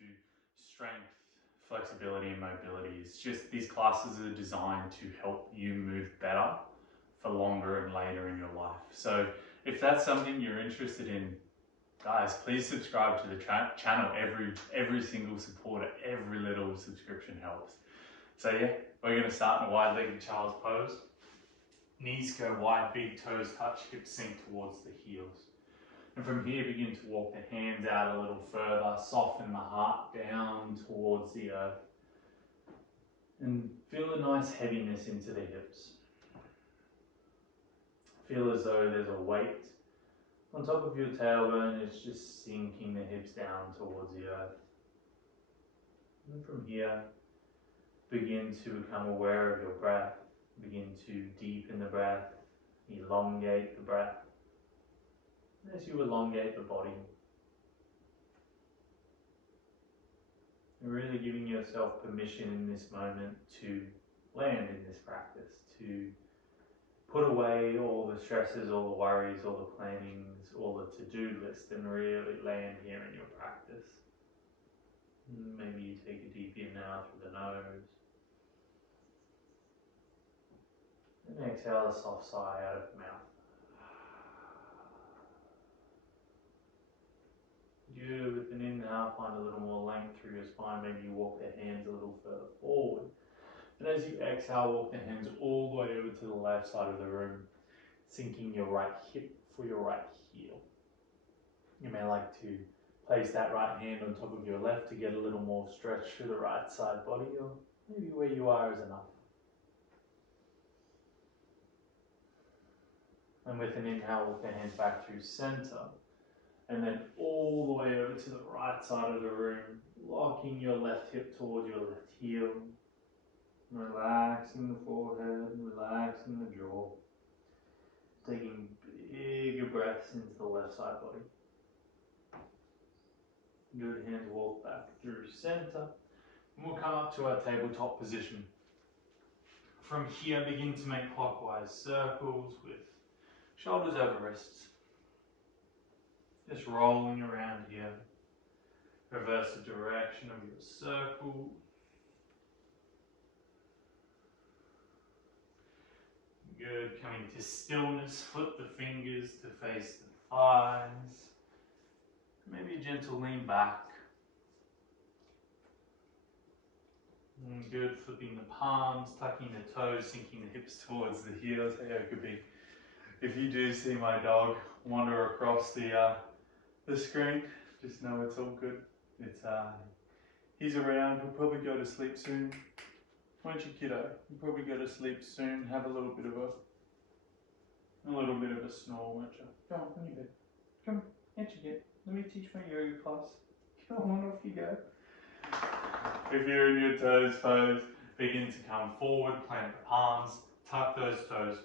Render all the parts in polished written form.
into strength, flexibility and mobility. It's just these classes are designed to help you move better for longer and later in your life. So if that's something you're interested in, guys, please subscribe to the channel. Every single supporter, every little subscription helps. So yeah, we're going to start in a wide-legged child's pose. Knees go wide, big toes touch, hips sink towards the heels. And from here, begin to walk the hands out a little further, soften the heart down towards the earth. And feel a nice heaviness into the hips. Feel as though there's a weight on top of your tailbone. It's just sinking the hips down towards the earth. And from here, begin to become aware of your breath. Begin to deepen the breath, elongate the breath. As you elongate the body, you're really giving yourself permission in this moment to land in this practice, to put away all the stresses, all the worries, all the plannings, all the to-do list, and really land here in your practice. Maybe you take a deep inhale through the nose. And exhale a soft sigh out of the mouth. Good. With an inhale, find a little more length through your spine. Maybe you walk the hands a little further forward. And as you exhale, walk the hands all the way over to the left side of the room, sinking your right hip for your right heel. You may like to place that right hand on top of your left to get a little more stretch through the right side body, or maybe where you are is enough. And with an inhale, walk the hands back through center. And then all the way over to the right side of the room, locking your left hip towards your left heel. Relaxing the forehead, relaxing the jaw. Taking bigger breaths into the left side body. Good, hands walk back through center. And we'll come up to our tabletop position. From here, begin to make clockwise circles with shoulders over wrists. Just rolling around here. Reverse the direction of your circle. Good. Coming to stillness, flip the fingers to face the thighs. Maybe a gentle lean back. And good. Flipping the palms, tucking the toes, sinking the hips towards the heels. Hey, it could be. If you do see my dog wander across the screen, just know it's all good. It's he's around. He'll probably go to sleep soon. Won't you, kiddo? You'll probably go to sleep soon. Have a little bit of a snore, won't you? Go on your bed. Come on, can't you get? Let me teach my yoga class. Come on, off you go. If you're in your toes pose, begin to come forward, plant the palms, tuck those toes,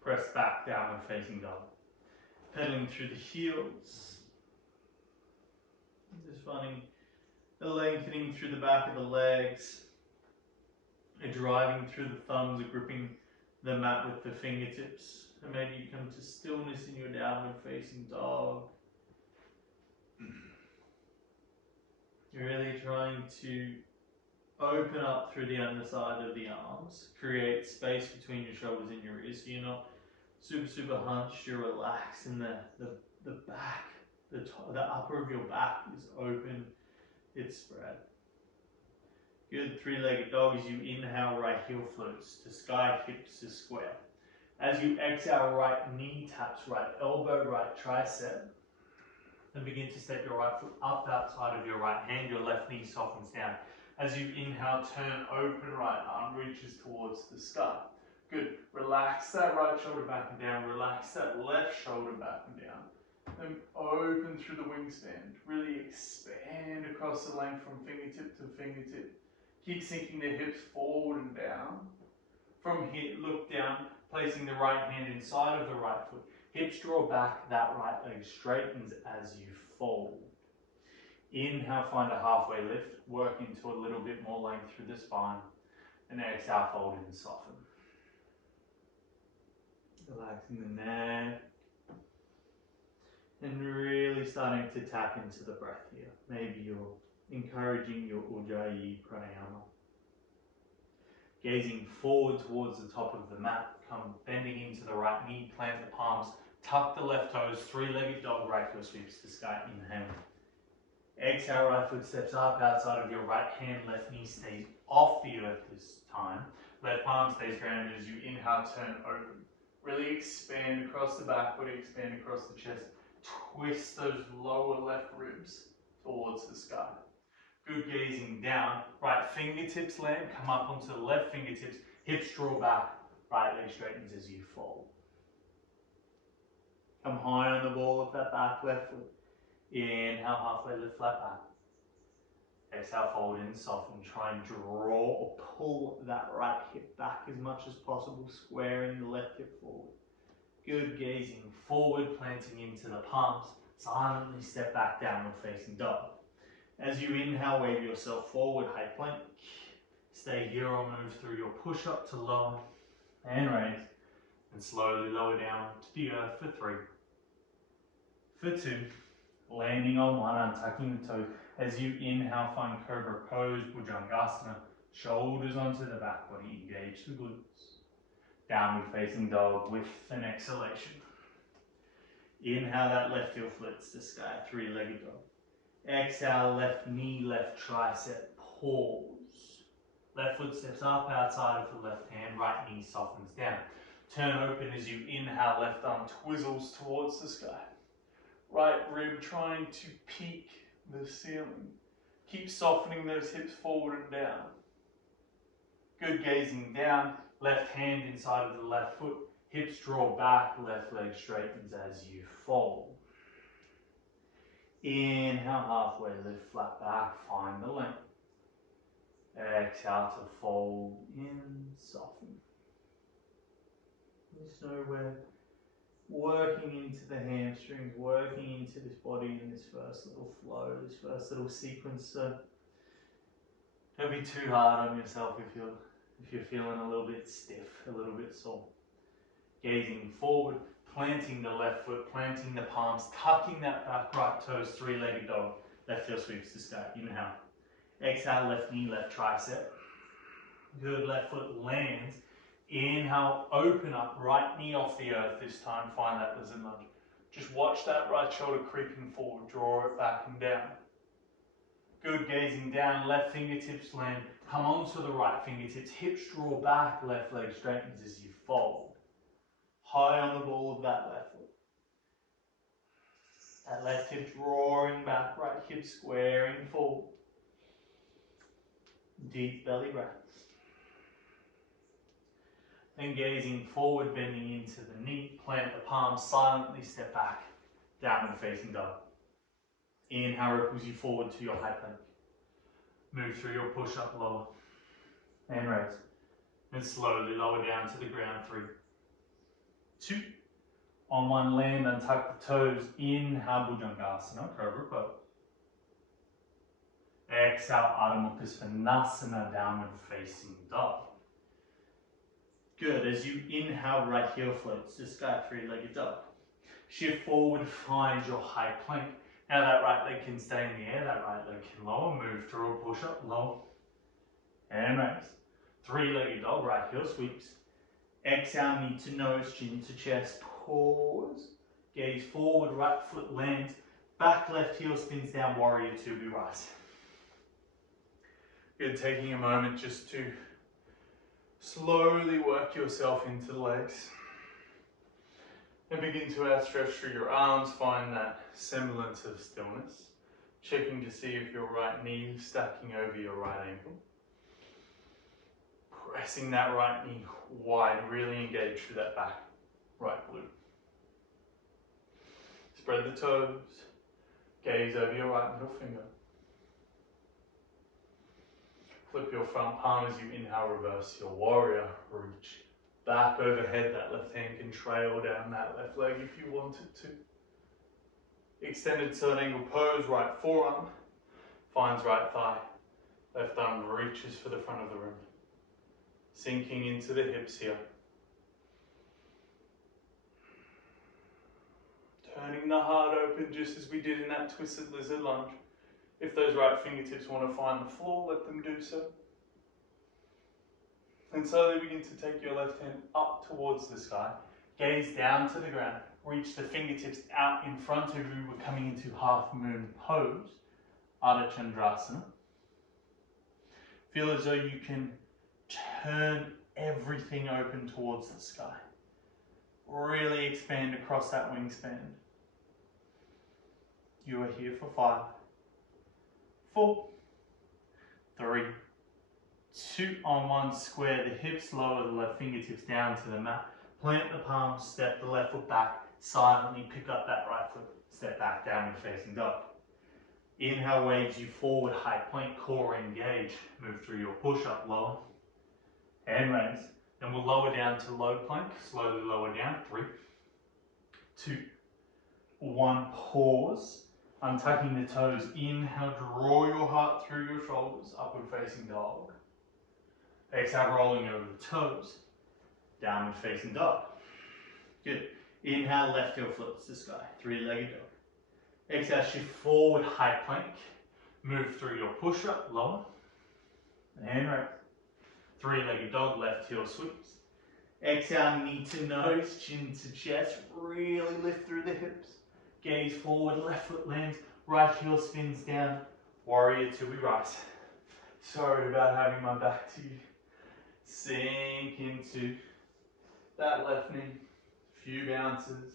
press back, downward facing dog. Pedaling through the heels. Just finding the lengthening through the back of the legs. Driving through the thumbs, gripping the mat with the fingertips. And maybe you come to stillness in your downward facing dog. You're really trying to open up through the underside of the arms. Create space between your shoulders and your ears so you're not super hunched. You're relaxed and the back, the upper of your back is open. It's spread. Good, three-legged dog. As you inhale, right heel floats to sky, hips to square. As you exhale, right knee taps right elbow, right tricep. And begin to step your right foot up that side of your right hand. Your left knee softens down. As you inhale, turn open right arm, reaches towards the sky. Good. Relax that right shoulder back and down. Relax that left shoulder back and down. Then open through the wingspan. Really expand across the length from fingertip to fingertip. Keep sinking the hips forward and down. From here, look down, placing the right hand inside of the right foot. Hips draw back, that right leg straightens as you fold. Inhale, find a halfway lift. Work into a little bit more length through the spine. And exhale, fold and soften. Relaxing the neck. And really starting to tap into the breath here. Maybe you're encouraging your Ujjayi pranayama. Gazing forward towards the top of the mat, come bending into the right knee, plant the palms, tuck the left toes, three-legged dog, right heel sweeps to sky, inhale. Exhale, right foot steps up outside of your right hand, left knee stays off the earth this time. Left palm stays grounded as you inhale, turn open. Really expand across the back body, expand across the chest. Twist those lower left ribs towards the sky. Good, gazing down. Right fingertips land, come up onto the left fingertips. Hips draw back, right leg straightens as you fold. Come high on the ball of that back left foot. Inhale, halfway lift, flat back. Exhale, fold in, soften. Try and draw or pull that right hip back as much as possible, squaring the left hip forward. Good, gazing forward, planting into the palms. Silently step back, downward facing dog. As you inhale, wave yourself forward, high plank. Stay here or move through your push-up to lower and raise. And slowly lower down to the earth for 3. For 2. Landing on 1, untucking the toes. As you inhale, find cobra pose, bhujangasana. Shoulders onto the back body, engage the glutes. Downward facing dog with an exhalation. Inhale, that left heel flips to sky, 3-legged dog. Exhale, left knee, left tricep, pause. Left foot steps up outside of the left hand, right knee softens down. Turn open as you inhale, left arm twizzles towards the sky. Right rib trying to peak the ceiling. Keep softening those hips forward and down. Good, gazing down, left hand inside of the left foot. Hips draw back, left leg straightens as you fold. Inhale, halfway lift, flat back, find the length. Exhale to fold in, soften. Just know we're working into the hamstrings, working into this body in this first little flow, this first little sequence. So don't be too hard on yourself if you're feeling a little bit stiff, a little bit sore. Gazing forward, planting the left foot, planting the palms, tucking that back right toes, 3-legged dog. Left heel sweeps to sky. Inhale. Exhale, left knee, left tricep. Good, left foot lands. Inhale, open up, right knee off the earth this time. Find that lizard lunge. Just watch that right shoulder creeping forward. Draw it back and down. Good, gazing down, left fingertips land. Come onto the right fingertips. Hips draw back, left leg straightens as you fold. High on the ball of that left foot. That left hip drawing back, right hip squaring forward. Deep belly breaths. Then gazing forward, bending into the knee, plant the palms, silently step back, downward facing dog. Inhale ripples you forward to your high plank. Move through your push-up lower and raise. And slowly lower down to the ground, 3, 2. On 1, land, untuck the toes. Inhale, bhujangasana, cobra pose. Exhale, Adho Mukha Svanasana, downward facing dog. Good, as you inhale, right heel floats to sky, 3-legged dog. Shift forward, find your high plank. Now that right leg can stay in the air, that right leg can lower, move through a push-up, lower, and raise. 3-legged dog, right heel sweeps. Exhale, knee to nose, chin to chest, pause. Gaze forward, right foot lands, back left heel spins down, warrior 2, we rise. Good, taking a moment just to slowly work yourself into the legs. And begin to outstretch through your arms, find that semblance of stillness. Checking to see if your right knee is stacking over your right ankle. Pressing that right knee wide, really engage through that back right glute. Spread the toes, gaze over your right middle finger. Flip your front palm as you inhale, reverse your warrior, reach back overhead, that left hand can trail down that left leg if you wanted to. Extended third angle pose, right forearm finds right thigh. Left arm reaches for the front of the room. Sinking into the hips here. Turning the heart open just as we did in that twisted lizard lunge. If those right fingertips want to find the floor, let them do so. And slowly begin to take your left hand up towards the sky. Gaze down to the ground. Reach the fingertips out in front of you. We're coming into half moon pose, Ardha Chandrasana. Feel as though you can turn everything open towards the sky. Really expand across that wingspan. You are here for 5, 4, 3, 2, on 1, square the hips, lower the left fingertips down to the mat. Plant the palms, step the left foot back, silently pick up that right foot, step back, downward facing dog. Inhale waves you forward, high plank, core engage. Move through your push-up, lower. Hand raise. Then we'll lower down to low plank, slowly lower down. 3, 2, 1, pause. Untucking the toes, inhale, draw your heart through your shoulders, upward facing dog. Exhale, rolling over the toes, downward facing dog. Good. Inhale, left heel flips the sky, 3-legged dog. Exhale, shift forward, high plank. Move through your push-up, lower. And raise. 3-legged dog, left heel sweeps. Exhale, knee to nose, chin to chest. Really lift through the hips. Gaze forward, left foot lands, right heel spins down. Warrior 2, we rise. Sorry about having my back to you. Sink into that left knee. Few bounces.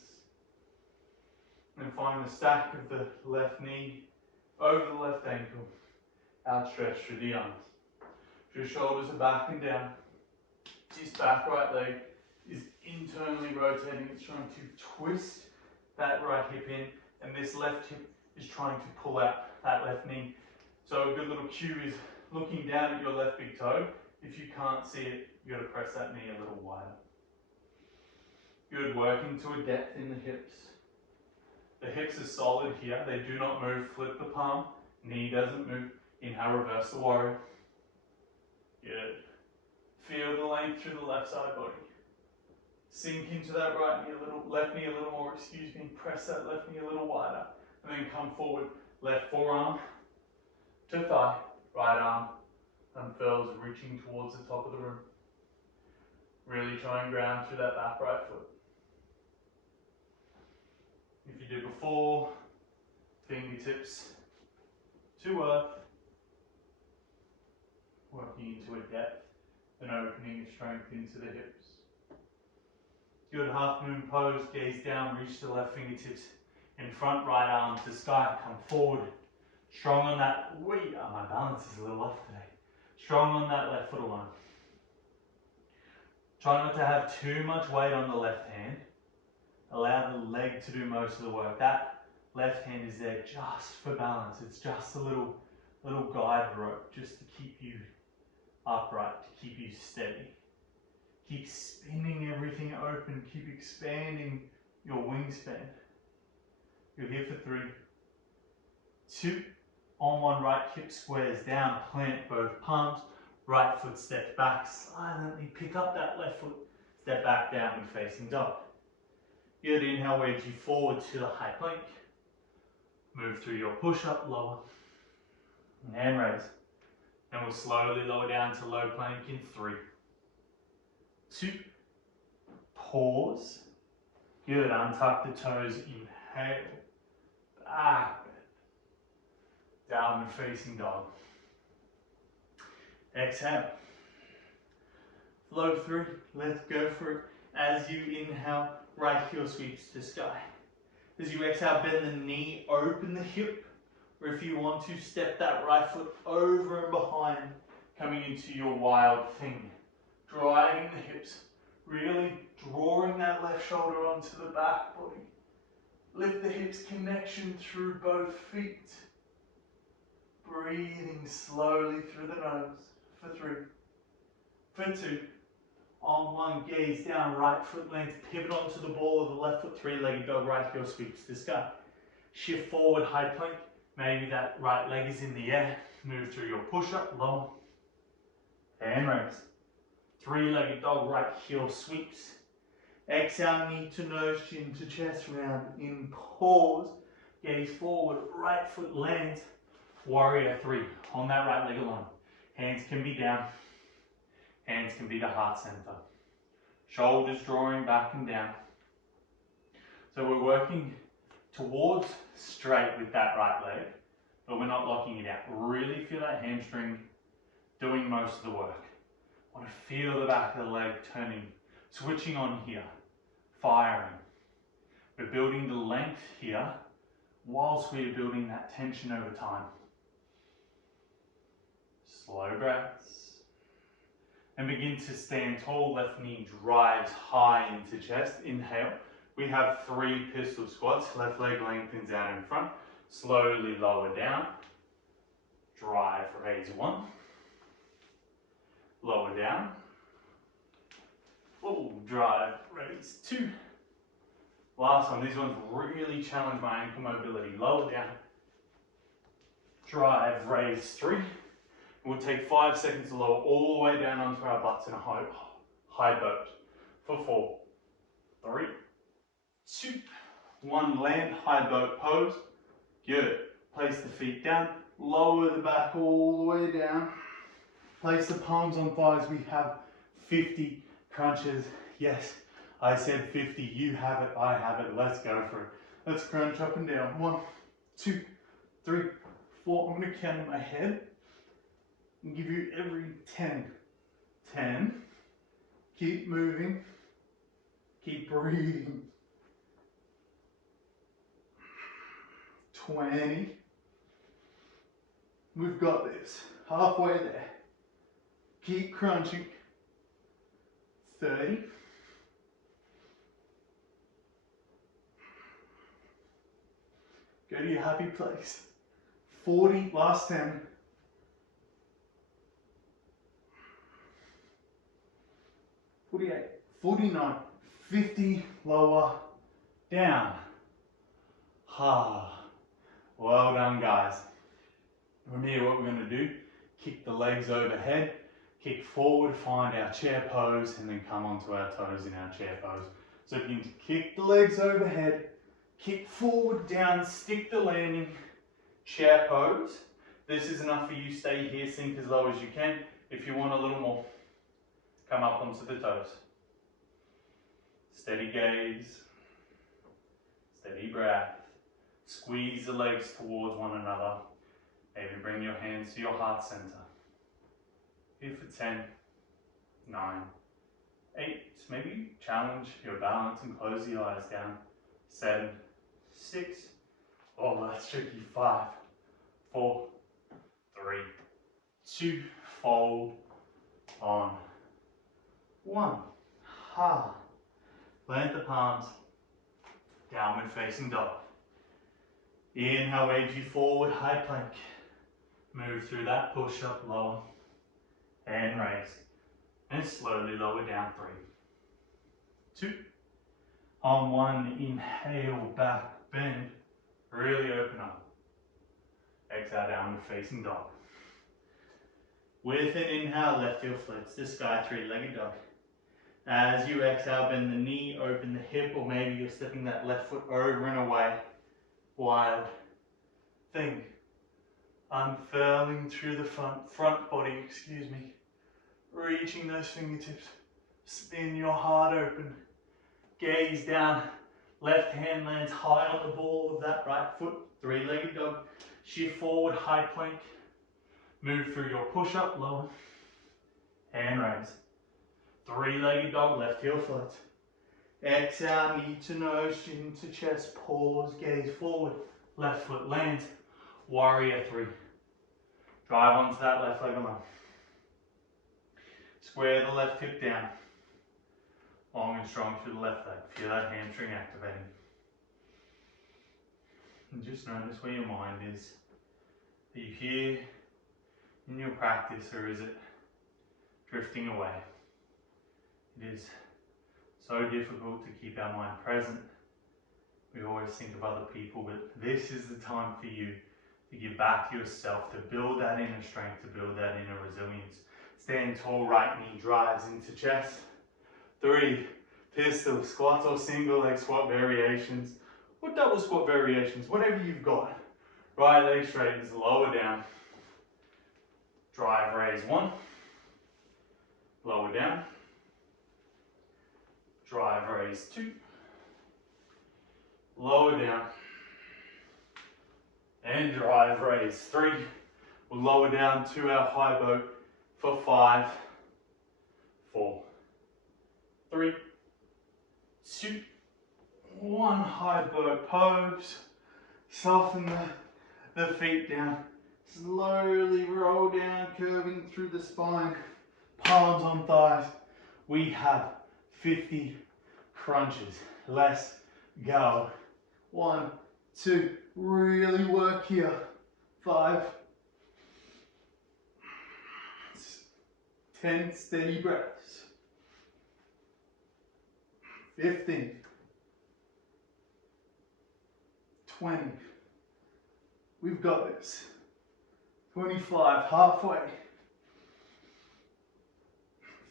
And find the stack of the left knee over the left ankle. Outstretch through the arms. Your shoulders are back and down. This back right leg is internally rotating. It's trying to twist that right hip in, and this left hip is trying to pull out that left knee. So a good little cue is looking down at your left big toe. If you can't see it, you've got to press that knee a little wider. Good, working to a depth in the hips. The hips are solid here, they do not move. Flip the palm, knee doesn't move. Inhale, reverse the warrior. Good. Feel the length through the left side body. Sink into that right knee a little, left knee a little more, excuse me. Press that left knee a little wider. And then come forward, left forearm to thigh, right arm unfurls, reaching towards the top of the room. Really try and ground through that back right foot. If you did before, fingertips to earth, working into a depth, an opening of strength into the hips. Good, half moon pose, gaze down, reach the left fingertips in front, right arm to sky, come forward. Strong on that, my balance is a little off today. Strong on that left foot alone. Try not to have too much weight on the left hand. Allow the leg to do most of the work. That left hand is there just for balance. It's just a little guide rope just to keep you upright, to keep you steady. Keep spinning everything open. Keep expanding your wingspan. You're here for 3, 2, on 1, right hip squares down, plant both palms, right foot steps back, silently pick up that left foot, step back, downward facing dog. Good, inhale waves you forward to the high plank. Move through your push-up, lower, and raise. And we'll slowly lower down to low plank in 3, 2, pause. Good, untuck the toes, inhale, back, downward facing dog. Exhale, flow through, let's go for it. As you inhale, right heel sweeps to sky. As you exhale, bend the knee, open the hip, or if you want to, step that right foot over and behind, coming into your wild thing. Driving the hips, really drawing that left shoulder onto the back body. Lift the hips, connection through both feet. Breathing slowly through the nose for 3, for 2, on 1, gaze down, right foot lands, pivot onto the ball of the left foot, 3-legged dog, right heel sweeps to sky. Shift forward, high plank, maybe that right leg is in the air, move through your push-up, low, and raise. 3-legged dog, right heel sweeps. Exhale, knee to nose, chin to chest, round in pause, gaze forward, right foot lands, Warrior 3, on that right leg alone. Hands can be down, hands can be to heart center. Shoulders drawing back and down. So we're working towards straight with that right leg, but we're not locking it out. Really feel that hamstring doing most of the work. Want to feel the back of the leg turning, switching on here, firing. We're building the length here whilst we're building that tension over time. Slow breaths. And begin to stand tall, left knee drives high into chest. Inhale. We have 3 pistol squats. Left leg lengthens out in front. Slowly lower down. Drive, raise 1. Lower down. Oh, drive, raise 2. Last one. These ones really challenge my ankle mobility. Lower down. Drive, raise 3. We'll take 5 seconds to lower all the way down onto our butts in a high boat. For 4, 3, 2, 1. Land, high boat pose. Good. Place the feet down. Lower the back all the way down. Place the palms on thighs. We have 50 crunches. Yes, I said 50. You have it. I have it. Let's go for it. Let's crunch up and down. 1, 2, 3, 4. I'm going to count in my head and give you every 10. 10. Keep moving. Keep breathing. 20. We've got this. Halfway there. Keep crunching. 30. Go to your happy place. 40. Last 10. 48. 49. 50. Lower. Down. Well done, guys. From here, what we're going to do, kick the legs overhead, kick forward, find our chair pose, and then come onto our toes in our chair pose. So you can kick the legs overhead, kick forward, down, stick the landing, chair pose. This is enough for you. Stay here, sink as low as you can. If you want a little more, come up onto the toes. Steady gaze, steady breath. Squeeze the legs towards one another. Maybe bring your hands to your heart center. Here for 10, 9, 8. Maybe challenge your balance and close the eyes down. 7, 6. Oh, that's tricky. 5, 4, 3, 2. Fold on. 1. Plant the palms. Downward facing dog. Inhale, wave you forward, high plank. Move through that, push up, lower, and raise. And slowly lower down. 3, 2. On 1, inhale, back, bend. Really open up. Exhale, downward facing dog. With an inhale, left heel flips to sky, 3-legged dog. As you exhale, bend the knee, open the hip, or maybe you're stepping that left foot over and away. Wild thing. Unfurling through the front body, reaching those fingertips. Spin your heart open. Gaze down. Left hand lands high on the ball of that right foot. 3-legged dog. Shift forward, high plank. Move through your push up, lower, and raise. 3-legged dog, left heel flat. Exhale, knee to nose, chin to chest, pause, gaze forward, left foot lands, warrior 3. Drive onto that left leg alone. Square the left hip down, long and strong through the left leg. Feel that hamstring activating. And just notice where your mind is. Are you here in your practice, or is it drifting away? It is so difficult to keep our mind present. We always think of other people, but this is the time for you to give back to yourself, to build that inner strength, to build that inner resilience. Stand tall, right knee drives into chest. 3, pistol squats or single leg squat variations, or double squat variations, whatever you've got. Right leg straight is lower down. Drive raise 1. Lower down. Drive raise 2. Lower down. And drive raise 3. We'll lower down to our high boat for 5, 4, 3, 2, 1. High boat pose. Soften the feet down. Slowly roll down, curving through the spine. Palms on thighs. We have 50 crunches. Let's go. 1, 2. Really work here. 5, 10 steady breaths. 15, 20. We've got this. 25, halfway.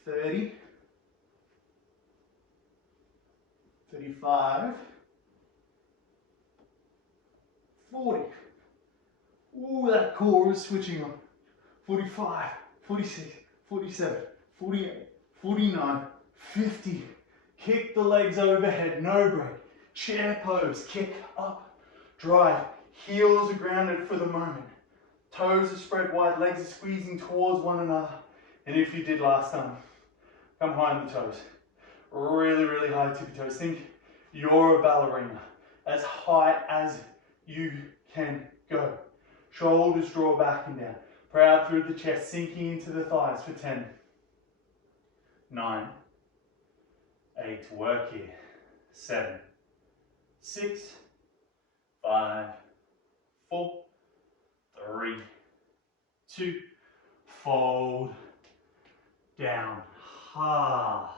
30, 35, 40. Ooh, that core is switching on. 45, 46, 47, 48, 49, 50. Kick the legs overhead, no break. Chair pose, kick up, drive. Heels are grounded for the moment. Toes are spread wide, legs are squeezing towards one another. And if you did last time, come high on the toes. Really, really high tippy toes. Think you're a ballerina. As high as you can go. Shoulders draw back and down. Proud through the chest, sinking into the thighs for 10, 9, 8, work here. 7, 6, 5, 4, 3, 2, fold down. Ha.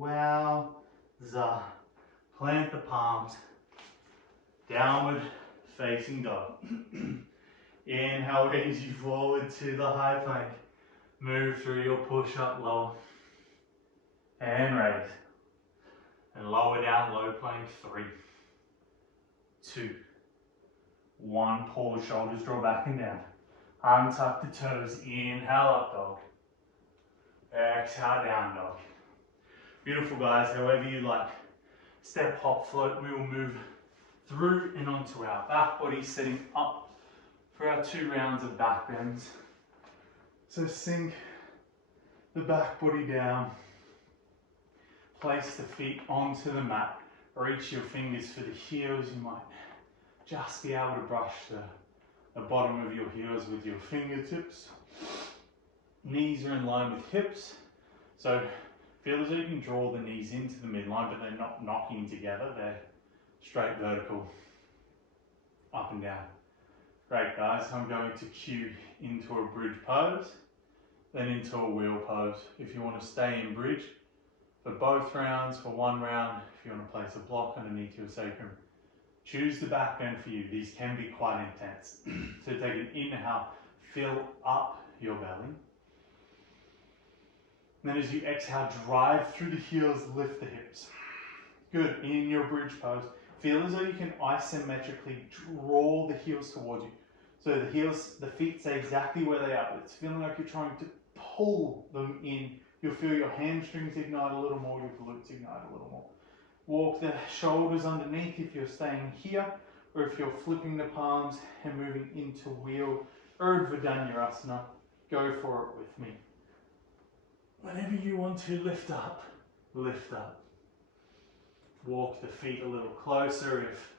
Wowza. Plant the palms. Downward facing dog. Inhale, raise you forward to the high plank. Move through your push-up lower. And raise. And lower down, low plank. 3, 2, 1. Pause, shoulders draw back and down. Untuck the toes. Inhale, up dog. Exhale, down dog. Beautiful, guys. However you like. Step, hop, float. We will move through and onto our back body, setting up for our 2 rounds of back bends. So sink the back body down. Place the feet onto the mat. Reach your fingers for the heels. You might just be able to brush the bottom of your heels with your fingertips. Knees are in line with hips. So feel as though you can draw the knees into the midline, but they're not knocking together. They're straight vertical, up and down. Great, guys. I'm going to cue into a bridge pose, then into a wheel pose. If you want to stay in bridge for both rounds, for 1 round, if you want to place a block underneath your sacrum, choose the back bend for you. These can be quite intense. So take an inhale, fill up your belly. And then as you exhale, drive through the heels, lift the hips. Good. In your bridge pose, feel as though you can isometrically draw the heels towards you. So the heels, the feet stay exactly where they are, but it's feeling like you're trying to pull them in. You'll feel your hamstrings ignite a little more, your glutes ignite a little more. Walk the shoulders underneath if you're staying here, or if you're flipping the palms and moving into wheel Urdhva Dhanurasana, go for it with me. Whenever you want to lift up, lift up. Walk the feet a little closer if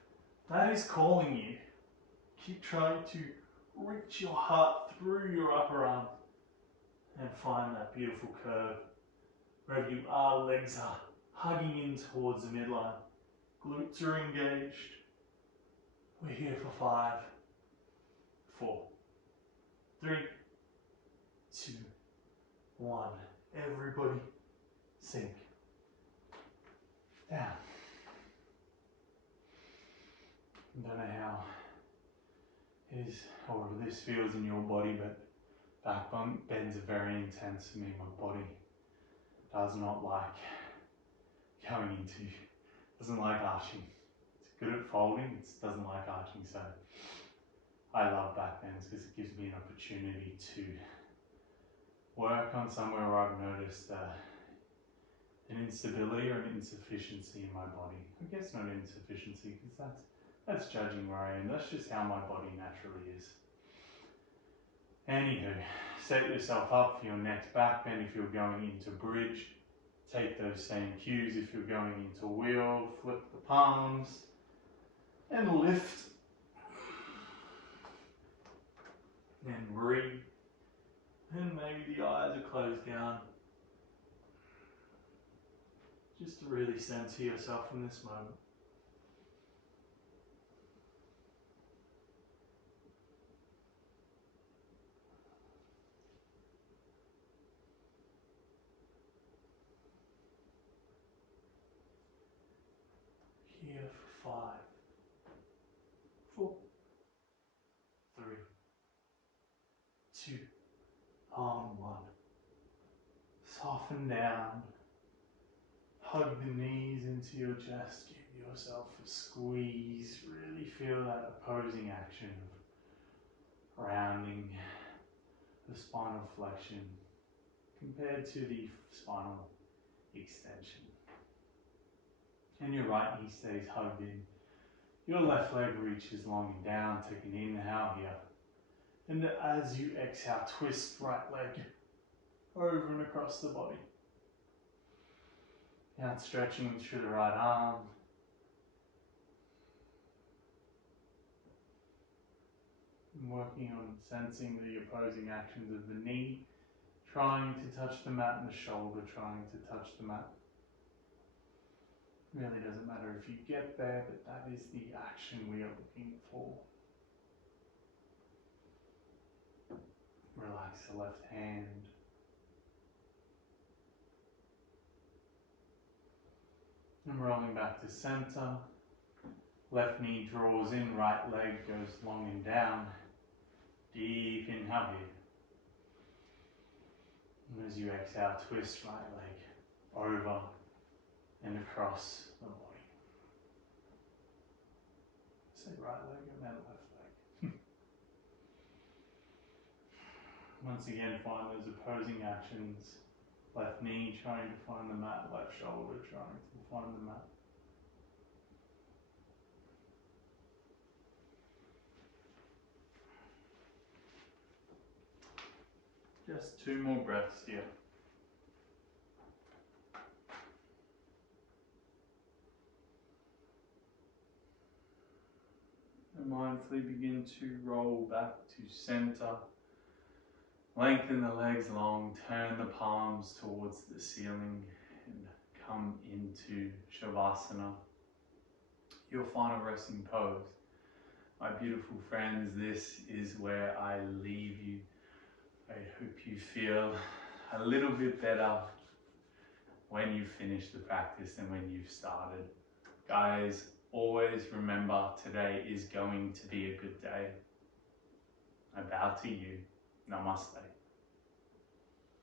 that is calling you. Keep trying to reach your heart through your upper arm and find that beautiful curve. Wherever you are, legs are hugging in towards the midline. Glutes are engaged. We're here for 5, 4, 3, 2, 1. Everybody sink down. I don't know how it is or this feels in your body, but back bends are very intense for me. My body does not like going into, doesn't like arching. It's good at folding, it doesn't like arching, so I love back bends because it gives me an opportunity to work on somewhere where I've noticed an instability or an insufficiency in my body. I guess not insufficiency because that's judging where I am. That's just how my body naturally is. Anywho, set yourself up for your next back bend. If you're going into bridge, take those same cues. If you're going into wheel, flip the palms and lift. And breathe. And maybe the eyes are closed down. Just to really center yourself in this moment. Here for 5, 4, 3, 2, on 1. Soften down. Hug the knees into your chest. Give yourself a squeeze. Really feel that opposing action of rounding the spinal flexion compared to the spinal extension. And your right knee stays hugged in. Your left leg reaches long and down. Take an inhale here. And as you exhale, twist right leg over and across the body. Now stretching through the right arm. And working on sensing the opposing actions of the knee, trying to touch the mat, and the shoulder trying to touch the mat. Really doesn't matter if you get there, but that is the action we are looking for. Relax the left hand. And rolling back to center. Left knee draws in, right leg goes long and down. Deep inhale here. And as you exhale, twist right leg over and across the body. Say right leg and then left leg. Once again, find those opposing actions. Left knee trying to find the mat, left shoulder trying to find the mat. Just 2 more breaths here. And mindfully begin to roll back to center. Lengthen the legs long, turn the palms towards the ceiling and come into Shavasana, your final resting pose. My beautiful friends, this is where I leave you. I hope you feel a little bit better when you finish the practice than when you've started. Guys, always remember today is going to be a good day. I bow to you. Namaste.